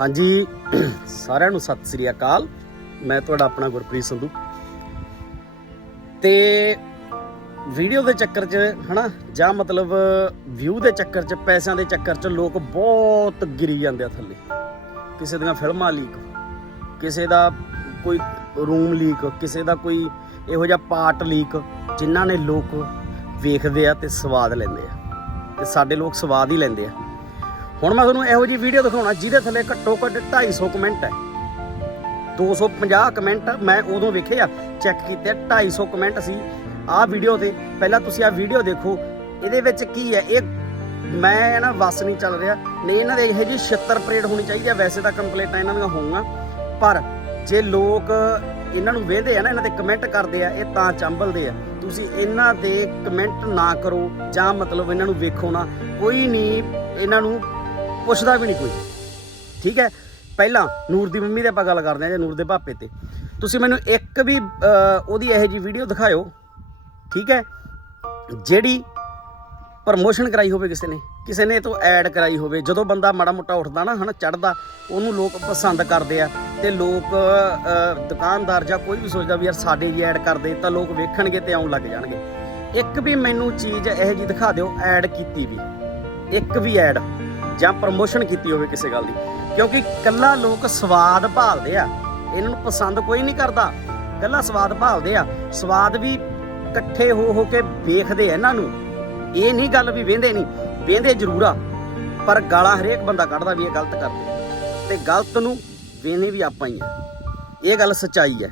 ਹਾਂਜੀ, ਸਾਰਿਆਂ ਨੂੰ ਸਤਿ ਸ੍ਰੀ ਅਕਾਲ। ਮੈਂ ਤੁਹਾਡਾ ਆਪਣਾ ਗੁਰਪ੍ਰੀਤ ਸੰਧੂ। ਤੇ ਵੀਡੀਓ ਦੇ ਚੱਕਰ 'ਚ, ਹਨਾ, ਜਾਂ ਮਤਲਬ ਵਿਊ ਦੇ ਚੱਕਰ 'ਚ, ਪੈਸਿਆਂ ਦੇ ਚੱਕਰ 'ਚ ਲੋਕ ਬਹੁਤ ਗਿਰੀ ਜਾਂਦੇ ਆ ਥੱਲੇ। ਕਿਸੇ ਦੀਆਂ ਫਿਲਮਾਂ ਲੀਕ ਕਿਸੇ ਦਾ ਕੋਈ ਰੂਮ ਲੀਕ ਕਿਸੇ ਦਾ ਕੋਈ ਇਹੋ ਜਿਹਾ ਪਾਰਟ ਲੀਕ ਜਿਨ੍ਹਾਂ ਨੇ ਲੋਕ ਵੇਖਦੇ ਆ ਤੇ ਸਵਾਦ ਲੈਂਦੇ ਆ। ਤੇ ਸਾਡੇ ਲੋਕ ਸਵਾਦ ਹੀ ਲੈਂਦੇ ਆ। ਹੁਣ ਮੈਂ ਤੁਹਾਨੂੰ ਇਹੋ ਜੀ ਵੀਡੀਓ ਦਿਖਾਉਣਾ, ਜਿਹਦੇ ਥੱਲੇ ਘੱਟੋ ਘੱਟ 250 ਕਮੈਂਟ ਹੈ। 250 ਕਮੈਂਟ ਮੈਂ ਉਦੋਂ ਵੇਖੇ ਆ ਚੈੱਕ ਕੀਤੇ 250 ਕਮੈਂਟ ਸੀ। ਆਹ ਵੀਡੀਓ ਤੇ, ਪਹਿਲਾਂ ਤੁਸੀਂ ਆਹ ਵੀਡੀਓ ਦੇਖੋ, ਇਹਦੇ ਵਿੱਚ ਕੀ ਹੈ, ਇਹ ਮੈਂ ਨਾ ਵਸ ਨਹੀਂ ਚੱਲ ਰਿਹਾ। ਨਹੀਂ, ਇਹਨਾਂ ਦੇ ਇਹੋ ਜੀ 76 ਪਰੇਡ ਹੋਣੀ ਚਾਹੀਦੀ ਹੈ ਵੈਸੇ ਤਾਂ ਕੰਪਲੀਟਾਂ ਇਹਨਾਂ ਦੀਆਂ ਹੋਊਗਾ ਪਰ ਜੇ ਲੋਕ ਇਹਨਾਂ ਨੂੰ ਵੇਖਦੇ ਆ ਨਾ, ਇਹਨਾਂ 'ਤੇ ਕਮੈਂਟ ਕਰਦੇ ਆ, ਇਹ ਤਾਂ ਚੰਬਲਦੇ ਆ। ਤੁਸੀਂ ਇਹਨਾਂ 'ਤੇ ਕਮੈਂਟ ਨਾ ਕਰੋ, ਜਾਂ ਮਤਲਬ ਇਹਨਾਂ ਨੂੰ ਵੇਖੋ ਨਾ। ਕੋਈ ਨਹੀਂ, ਇਹਨਾਂ ਨੂੰ ਪੁੱਛਦਾ ਵੀ ਨਹੀਂ ਕੋਈ। ਠੀਕ ਹੈ? ਪਹਿਲਾਂ ਨੂਰ ਦੀ ਮੰਮੀ ਦੇ ਆਪਾਂ ਗੱਲ ਕਰਦੇ ਹਾਂ, ਜਾਂ ਨੂਰ ਦੇ ਪਾਪੇ ਤੇ। ਤੁਸੀਂ ਮੈਨੂੰ ਇੱਕ ਵੀ ਉਹਦੀ ਇਹੋ ਜੀ ਵੀਡੀਓ ਦਿਖਾਇਓ, ਠੀਕ ਹੈ? ਜਿਹੜੀ ਪ੍ਰਮੋਸ਼ਨ ਕਰਾਈ ਹੋਵੇ ਕਿਸੇ ਨੇ ਕਿਸੇ ਨੇ ਤੋਂ ਐਡ ਕਰਾਈ ਹੋਵੇ। ਜਦੋਂ ਬੰਦਾ ਮਾੜਾ ਮੋਟਾ ਉੱਠਦਾ ਨਾ, ਹਨਾ ਚੜਦਾ ਉਹਨੂੰ ਲੋਕ ਪਸੰਦ ਕਰਦੇ ਆ ਤੇ ਲੋਕ ਦੁਕਾਨਦਾਰ ਜਾਂ ਕੋਈ ਵੀ ਸੋਚਦਾ ਵੀ ਯਾਰ ਸਾਡੇ ਜੀ ਐਡ ਕਰਦੇ, ਤਾਂ ਲੋਕ ਵੇਖਣਗੇ ਤੇ ਆਉਣ ਲੱਗ ਜਾਣਗੇ। ਇੱਕ ਵੀ ਮੈਨੂੰ ਚੀਜ਼ ਇਹੋ ਜੀ ਦਿਖਾ ਦਿਓ ਐਡ ਕੀਤੀ ਵੀ। ਇੱਕ ਵੀ ਐਡ ਜਾਂ ਪ੍ਰਮੋਸ਼ਨ ਕੀਤੀ ਹੋਵੇ ਕਿਸੇ ਗੱਲ ਦੀ। ਕਿਉਂਕਿ ਕੱਲਾ ਲੋਕ ਸਵਾਦ ਭਾਲਦੇ ਆ, ਇਹਨਾਂ ਨੂੰ ਪਸੰਦ ਕੋਈ ਨਹੀਂ ਕਰਦਾ। ਕੱਲਾ ਸਵਾਦ ਭਾਲਦੇ ਆ, ਸਵਾਦ ਵੀ ਇਕੱਠੇ ਹੋ ਹੋ ਕੇ ਵੇਖਦੇ ਆ ਇਹਨਾਂ ਨੂੰ। ਇਹ ਨਹੀਂ ਗੱਲ ਵੀ ਵੇਂਦੇ ਨਹੀਂ, ਵੇਂਦੇ ਜ਼ਰੂਰ ਆ, ਪਰ ਗਾਲਾਂ ਹਰੇਕ ਬੰਦਾ ਕੱਢਦਾ ਵੀ ਇਹ ਗਲਤ ਕਰਦੇ ਆ। ਤੇ ਗਲਤ ਨੂੰ ਵੇਨੇ ਵੀ ਆਪਾਂ ਹੀ ਆ। ਇਹ ਗੱਲ ਸੱਚਾਈ ਹੈ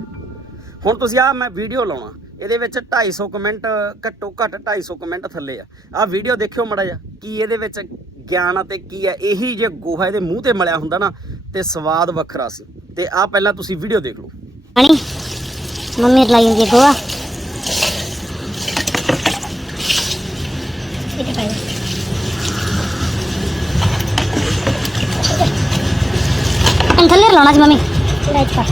ਹੁਣ ਤੁਸੀਂ ਆ ਮੈਂ ਵੀਡੀਓ ਲਾਉਣਾ। ਇਹਦੇ ਵਿੱਚ 250 ਕਮੈਂਟ ਘੱਟੋ ਘੱਟ 250 ਕਮੈਂਟ ਥੱਲੇ ਆ। ਆ ਵੀਡੀਓ ਦੇਖਿਓ ਮੜਾ ਜਾ ਕੀ ਇਹਦੇ ਵਿੱਚ ਗਿਆਨ ਅਤੇ ਕੀ ਹੈ ਇਹੀ ਜੇ ਗੋਹਾ ਇਹਦੇ ਮੂੰਹ ਤੇ ਮਲਿਆ ਹੁੰਦਾ ਨਾ, ਤੇ ਸਵਾਦ ਵੱਖਰਾ ਸੀ। ਤੇ ਆ ਪਹਿਲਾਂ ਤੁਸੀਂ ਵੀਡੀਓ ਦੇਖ ਲਓ। ਪਾਣੀ। ਮੰਮੀ ਰਲਾਈ ਹੁੰਦੀ ਹੈ ਗੋਆ ਇਹ ਪਾਈ ਥੱਲੇ ਲਾਉਣਾ ਸੀ ਮੰਮੀ। ਥੋੜਾ ਪਾ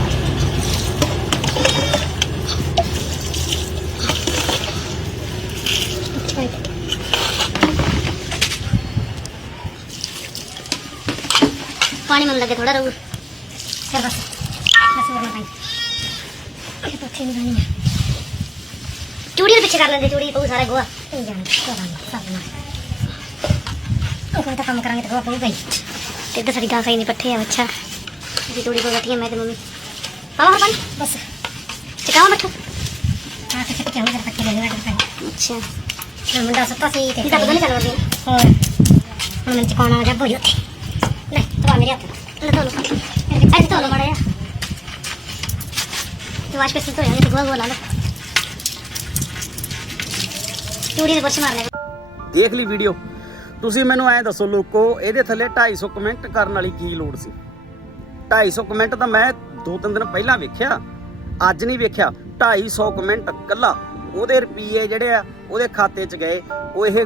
ਪਾਣੀ ਮਨ ਲੱਗੇ ਥੋੜਾ ਦੇ ਪਿੱਛੇ ਕਰ ਲੈਂਦੇ ਚੂੜੀ ਪਊ ਸਾਰਾ ਗੋਆ ਕੋਈ ਕੋਈ ਕੰਮ ਕਰਾਂਗੇ ਤਾਂ ਗੋਆ ਪਊ ਗਈ ਤੇ ਇੱਧਰ ਸਾਡੀ ਗਾਂ ਖਾਈ ਨਹੀਂ ਪੱਠੇ ਆ ਅੱਛਾ ਜੀ ਚੂੜੀ ਕੋ ਬੈਠੀ ਹੈ ਮੈਂ ਤੇ ਮੰਮੀ। ਪਾਵਾ ਪਾਣੀ। ਬਸ। ਚਕਾਵਾ ਮੱਠੂ। ਹਾਂ ਮੁੰਡਾ ਸੁੱਤਾ ਸੀ ਤੇ ਇਹਦਾ ਪਤਾ ਨਹੀਂ ਹੋਰ। ਹੁਣ ਚਕਾਉਣਾ ਜਾਂ ਉੱਥੇ। ਮੇਰੇ ਹੱਥ ਲੈ ਤੋਲੋ ਅੱਜ ਤੋਲੋ ਮੜਾ ਤੇ ਵਾਸ਼ ਪੇਸਟ ਧੋਇਆ ਤੇ ਗੋਲ ਗੋਲ ਲਾ ਲਓ ਚੂੜੀ ਦੇ ਬੁਰਸ਼ ਮਾਰ ਲੈ ਦੇਖ ਲਈ ਵੀਡੀਓ। ਤੁਸੀਂ ਮੈਨੂੰ ਐਂ ਦੱਸੋ, ਲੋਕੋ, ਇਹਦੇ ਥੱਲੇ 250 ਕਮੈਂਟ ਕਰਨ ਵਾਲੀ ਕੀ ਲੋੜ ਸੀ? 250 ਕਮੈਂਟ ਤਾਂ ਮੈਂ ਦੋ ਤਿੰਨ ਦਿਨ ਪਹਿਲਾਂ ਵੇਖਿਆ, ਅੱਜ ਨਹੀਂ ਵੇਖਿਆ। 250 ਕਮੈਂਟ ਕੱਲਾ ਉਹਦੇ ਰੁਪਏ ਜਿਹੜੇ ਆ, ਉਹਦੇ ਖਾਤੇ 'ਚ ਗਏ, ਉਹ ਇਹ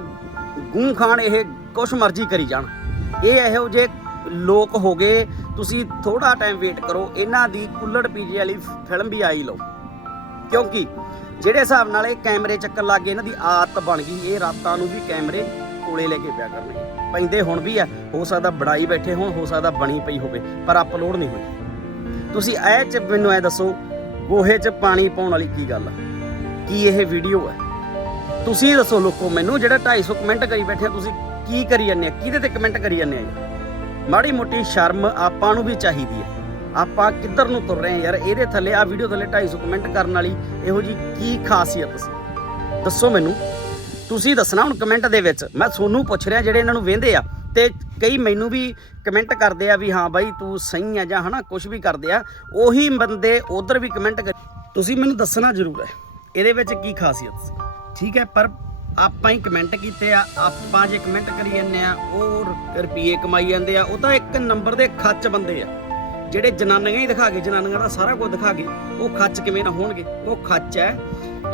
ਗੂੰ ਖਾਣ, ਇਹ ਕੁਛ ਮਰਜ਼ੀ ਕਰੀ ਜਾਣ। ਇਹ ਇਹੋ ਜੇ ਲੋਕ ਹੋ ਗਏ, ਤੁਸੀਂ ਥੋੜਾ ਟਾਈਮ ਵੇਟ ਕਰੋ, ਇਹਨਾਂ ਦੀ ਕੁੱਲੜ ਪੀਜੇ ਵਾਲੀ ਫਿਲਮ ਵੀ ਆਈ ਲਓ। ਕਿਉਂਕਿ ਜਿਹੜੇ ਹਿਸਾਬ ਨਾਲ ਇਹ ਕੈਮਰੇ ਚੱਕਣ ਲੱਗ ਗਏ, ਇਹਨਾਂ ਦੀ ਆਦਤ ਬਣ ਗਈ, ਇਹ ਰਾਤਾਂ ਨੂੰ ਵੀ ਕੈਮਰੇ ਕੋਲੇ ਲੈ ਕੇ ਪਿਆ ਕਰਨਗੇ। ਪੈਂਦੇ ਹੁਣ ਵੀ ਆ, ਹੋ ਸਕਦਾ ਬੜਾਈ ਬੈਠੇ ਹੋਣ, ਹੋ ਸਕਦਾ ਬਣੀ ਪਈ ਹੋਵੇ, ਪਰ ਅਪਲੋਡ ਨਹੀਂ ਹੋਈ। ਤੁਸੀਂ ਇਹ ਚ ਮੈਨੂੰ ਐ ਦੱਸੋ, ਗੋਹੇ 'ਚ ਪਾਣੀ ਪਾਉਣ ਵਾਲੀ ਕੀ ਗੱਲ ਆ? ਕੀ ਇਹ ਵੀਡੀਓ ਹੈ ਤੁਸੀਂ ਦੱਸੋ ਲੋਕੋ ਮੈਨੂੰ, ਜਿਹੜਾ 250 ਕਮੈਂਟ ਕਰੀ ਬੈਠੇ ਆ ਤੁਸੀਂ ਕੀ ਕਰੀ ਜਾਂਦੇ ਆ? ਕਿਹਦੇ ਤੇ ਕਮੈਂਟ ਕਰੀ ਜਾਂਦੇ ਆ ਮਾੜੀ ਮੋਟੀ ਸ਼ਰਮ ਆਪਾਂ ਨੂੰ ਵੀ ਚਾਹੀਦੀ ਹੈ। ਆਪਾਂ ਕਿੱਧਰ ਨੂੰ ਤੁਰ ਰਹੇ ਹਾਂ ਯਾਰ? ਇਹਦੇ ਥੱਲੇ ਆ ਵੀਡੀਓ ਥੱਲੇ 250 ਕਮੈਂਟ ਕਰਨ ਵਾਲੀ ਇਹੋ ਜੀ ਕੀ ਖਾਸੀਅਤ ਸੀ? ਦੱਸੋ ਮੈਨੂੰ। ਤੁਸੀਂ ਦੱਸਣਾ ਹੁਣ ਕਮੈਂਟ ਦੇ ਵਿੱਚ। ਮੈਂ ਤੁਹਾਨੂੰ ਪੁੱਛ ਰਿਹਾ ਜਿਹੜੇ ਇਹਨਾਂ ਨੂੰ ਵੇਂਦੇ ਆ। ਤੇ ਕਈ ਮੈਨੂੰ ਵੀ ਕਮੈਂਟ ਕਰਦੇ ਆ ਵੀ ਹਾਂ ਬਾਈ, ਤੂੰ ਸਹੀ ਆ ਜਾਂ ਹਨਾ ਕੁਝ ਵੀ ਕਰਦੇ ਆ। ਉਹੀ ਬੰਦੇ ਉਧਰ ਵੀ ਕਮੈਂਟ ਕਰ ਤੁਸੀਂ ਮੈਨੂੰ ਦੱਸਣਾ ਜ਼ਰੂਰ ਹੈ। ਇਹਦੇ ਵਿੱਚ ਕੀ ਖਾਸੀਅਤ ਸੀ? ਠੀਕ ਹੈ, ਪਰ ਆਪਾਂ ਹੀ ਕਮੈਂਟ ਕੀਤੇ ਆ, ਆਪਾਂ ਜੇ ਕਮੈਂਟ ਕਰੀ ਜਾਂਦੇ ਆ, ਉਹ ਰ- ਰੁਪਈਏ ਕਮਾਈ ਜਾਂਦੇ ਆ, ਉਹ ਤਾਂ ਇੱਕ ਨੰਬਰ ਦੇ ਖੱਚ ਬੰਦੇ ਆ। ਜਿਹੜੇ ਜਨਾਨੀਆਂ ਹੀ ਦਿਖਾ ਕੇ ਜਨਾਨੀਆਂ ਦਾ ਸਾਰਾ ਕੁਝ ਦਿਖਾ ਕੇ ਉਹ ਖੱਚ ਕਿਵੇਂ ਨਾ ਹੋਣਗੇ, ਉਹ ਖੱਚ ਹੈ।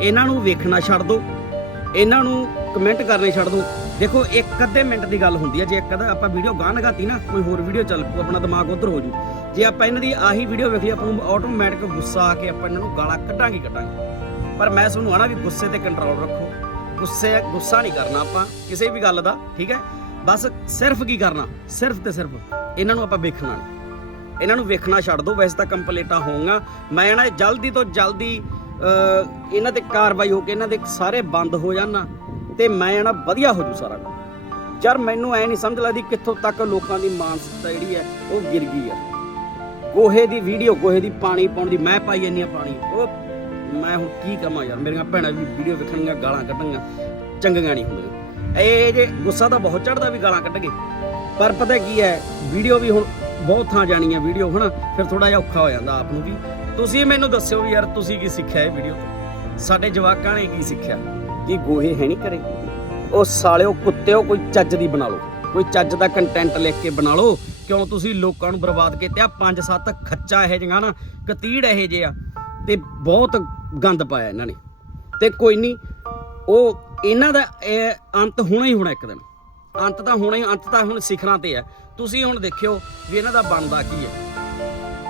ਇਹਨਾਂ ਨੂੰ ਵੇਖਣਾ ਛੱਡ ਦਿਓ ਇਹਨਾਂ ਨੂੰ ਕਮੈਂਟ ਕਰਨੇ ਛੱਡ ਦਿਓ ਦੇਖੋ, ਇੱਕ ਅੱਧੇ ਮਿੰਟ ਦੀ ਗੱਲ ਹੁੰਦੀ ਹੈ ਜੇ ਇੱਕ ਅੱਧਾ ਆਪਾਂ ਵੀਡੀਓ ਗਾਹ ਲਗਾਤੀ ਨਾ, ਕੋਈ ਹੋਰ ਵੀਡੀਓ ਚੱਲ ਪੂ ਆਪਣਾ ਦਿਮਾਗ ਉਧਰ ਹੋ ਜੂ। ਜੇ ਆਪਾਂ ਇਹਨਾਂ ਦੀ ਆਹੀ ਵੀਡੀਓ ਵੇਖ ਲਈ, ਆਪਾਂ ਨੂੰ ਆਟੋਮੈਟਿਕ ਗੁੱਸਾ ਆ ਕੇ ਆਪਾਂ ਇਹਨਾਂ ਨੂੰ ਗਾਲਾਂ ਕੱਢਾਂਗੇ ਕੱਢਾਂਗੇ ਪਰ ਮੈਂ ਤੁਹਾਨੂੰ ਆਣਾ ਵੀ ਗੁੱਸੇ ਤੇ ਕੰਟਰੋਲ ਰੱਖੋ। ਗੁੱਸੇ ਗੁੱਸਾ ਨਹੀਂ ਕਰਨਾ ਆਪਾਂ ਕਿਸੇ ਵੀ ਗੱਲ ਦਾ, ਠੀਕ ਹੈ? ਬਸ ਸਿਰਫ ਕੀ ਕਰਨਾ? ਸਿਰਫ ਤੇ ਸਿਰਫ ਇਹਨਾਂ ਨੂੰ ਆਪਾਂ ਵੇਖਣਾ ਨਹੀਂ। ਇਹਨਾਂ ਨੂੰ ਵੇਖਣਾ ਛੱਡ ਦਿਓ ਵੈਸੇ ਤਾਂ ਕੰਪਲੀਟਾਂ ਹੋਊਗਾ। ਮੈਂ ਨਾ ਜਲਦੀ ਤੋਂ ਜਲਦੀ ਇਹਨਾਂ ਤੇ ਕਾਰਵਾਈ ਹੋ ਕੇ ਇਹਨਾਂ ਦੇ ਸਾਰੇ ਬੰਦ ਹੋ ਜਾਣ ਤੇ ਮੈਂ ਨਾ ਵਧੀਆ ਹੋ ਜੂ ਸਾਰਾ ਕੁਝ। ਯਾਰ ਮੈਨੂੰ ਐ ਨਹੀਂ ਸਮਝ ਲੱਗਦੀ ਕਿੱਥੋਂ ਤੱਕ ਲੋਕਾਂ ਦੀ ਮਾਨਸਿਕਤਾ ਜਿਹੜੀ ਹੈ, ਉਹ ਗਿਰ ਗਈ ਹੈ। ਗੋਹੇ ਦੀ ਵੀਡੀਓ ਗੋਹੇ ਦੀ ਪਾਣੀ ਪਾਉਣ ਦੀ, ਮੈਂ ਪਾਈ ਇੰਨੀ ਪਾਣੀ। ਉਹ ਮੈਂ ਹੁਣ ਕੀ ਕਰਾਂ ਯਾਰ? ਮੇਰੀਆਂ ਭੈਣਾਂ ਵੀ ਵੀਡੀਓ ਵੇਖਣਗੀਆਂ, ਗਾਲਾਂ ਕੱਢਣਗੀਆਂ। ਚੰਗੀਆਂ ਨਹੀਂ ਹੁੰਦੀਆਂ। ਇਹ ਜੇ ਗੁੱਸਾ ਤਾਂ ਬਹੁਤ ਚੜਦਾ ਵੀ ਗਾਲਾਂ ਕੱਢਗੇ ਪਰ ਪਤਾ ਕੀ ਹੈ ਵੀਡੀਓ ਵੀ ਹੁਣ ਬਹੁਤ ਥਾਂ ਜਾਣੀ ਹੈ ਵੀਡੀਓ ਹਨਾ? ਫਿਰ ਥੋੜਾ ਜਿਹਾ ਔਖਾ ਹੋ ਜਾਂਦਾ ਆਪ ਨੂੰ ਵੀ। ਤੁਸੀਂ ਮੈਨੂੰ ਦੱਸਿਓ ਵੀ ਯਾਰ, ਤੁਸੀਂ ਕੀ ਸਿੱਖਿਆ ਇਹ ਵੀਡੀਓ ਤੋਂ? ਸਾਡੇ ਜਵਾਕਾਂ ਨੇ ਕੀ ਸਿੱਖਿਆ? ਕਿ ਗੋਹੇ ਹੈ ਨਹੀਂ ਕਰੇ ਉਹ ਸਾਲਿਓ, ਕੁੱਤਿਓ, ਕੋਈ ਚੱਜ ਦੀ ਬਣਾ ਲਓ। ਕੋਈ ਚੱਜ ਦਾ ਕੰਟੈਂਟ ਲਿਖ ਕੇ ਬਣਾ ਲਓ। ਕਿਉਂ? ਤੁਸੀਂ ਲੋਕਾਂ ਨੂੰ ਬਰਬਾਦ ਕੀਤਾ ਆ। ਪੰਜ ਸੱਤ ਖੱਚਾ ਇਹ ਜਿਹਾ ਨਾ ਕਤੀੜ ਇਹ ਜੇ ਆ। ਤੇ ਬਹੁਤ ਗੰਦ ਪਾਇਆ ਇਹਨਾਂ ਨੇ। ਤੇ ਕੋਈ ਨਹੀਂ ਉਹ ਇਹਨਾਂ ਦਾ ਇਹ ਅੰਤ ਹੋਣਾ ਹੀ ਹੋਣਾ ਇੱਕ ਦਿਨ। ਅੰਤ ਤਾਂ ਹੋਣਾ ਹੀ ਅੰਤ ਤਾਂ ਹੁਣ ਸਿਖਰਾਂ ਤੇ ਹੈ ਤੁਸੀਂ ਹੁਣ ਦੇਖਿਓ ਵੀ ਇਹਨਾਂ ਦਾ ਬਣਦਾ ਕੀ ਹੈ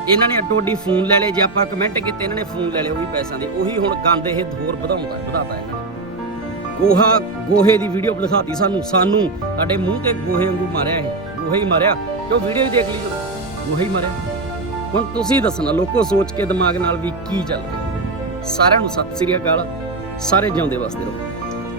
ਇਹਨਾਂ ਨੇ ਅੱਡੋ ਅੱਡੀ ਫੋਨ ਲੈ ਲਏ, ਜੇ ਆਪਾਂ ਕਮੈਂਟ ਕੀਤੇ, ਇਹਨਾਂ ਨੇ ਫੋਨ ਲੈ ਲਏ ਉਹ ਵੀ ਪੈਸਿਆਂ ਦੇ। ਉਹੀ ਹੁਣ ਗੰਦ ਇਹ ਹੋਰ ਵਧਾਉਂਦਾ, ਵਧਾਤਾ ਇਹਨਾਂ ਨੇ। ਗੋਹਾ, ਗੋਹੇ ਦੀ ਵੀਡੀਓ ਦਿਖਾਤੀ ਸਾਨੂੰ ਸਾਨੂੰ, ਸਾਡੇ ਮੂੰਹ ਤੇ ਗੋਹੇ ਵਾਂਗੂ ਮਾਰਿਆ ਇਹ। ਗੋਹੇ ਹੀ ਮਾਰਿਆ। ਕਿਉਂ ਵੀਡੀਓ ਹੀ ਦੇਖ ਲਈ ਗੋਹੇ ਹੀ ਮਾਰਿਆ। ਹੁਣ ਤੁਸੀਂ ਦੱਸਣਾ, ਲੋਕੋ ਸੋਚ ਕੇ ਦਿਮਾਗ ਨਾਲ ਵੀ ਕੀ ਚੱਲ ਰਿਹਾ। ਸਾਰਿਆਂ ਨੂੰ ਸਤਿ ਸ੍ਰੀ ਅਕਾਲ, ਸਾਰੇ ਜਿਉਂਦੇ ਵਸਦੇ ਰਹੋ।